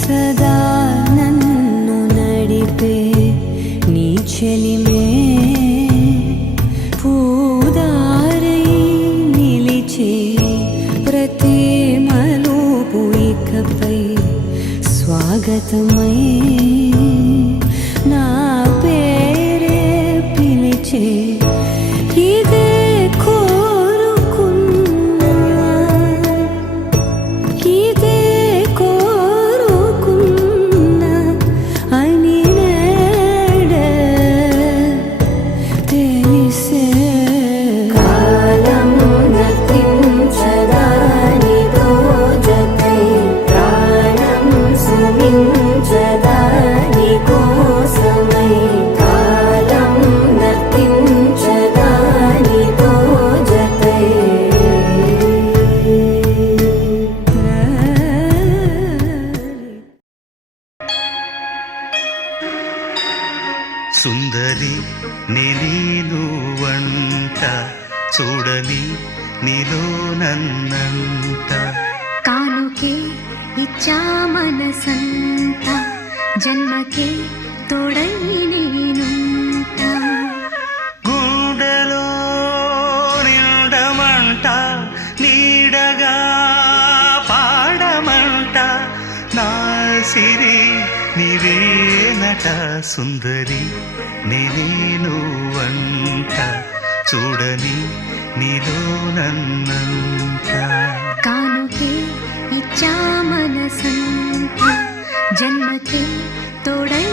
సదా నన్ను నడిపే నీ చెలిమే పూదారై నిలిచే ప్రతి మలుపు ఇకపై స్వాగతమై నా పేరే పిలిచే ఇదే కోరుకున్నా ఇదే కోరుకున్నా అని నేడే తెలిసే కాలం గతించదా నీతో జతై ప్రాణం సుమించదా నీ కోసమై కాలం గతించదా నీతో జతై సుందరి నేను వంట చూడని నీలో నన్నంట కానుకే ఇచ్చా మనసంత జన్మకే తోడై నేనుంటా గుండెలో నిండమంట నీడగా పాడమంట నా సిరి నీవేనట సుందరి నేను వంట చూడని నీలో నన్నంట కానుకే ఇచ్చా మనసంత జన్మకే తోడై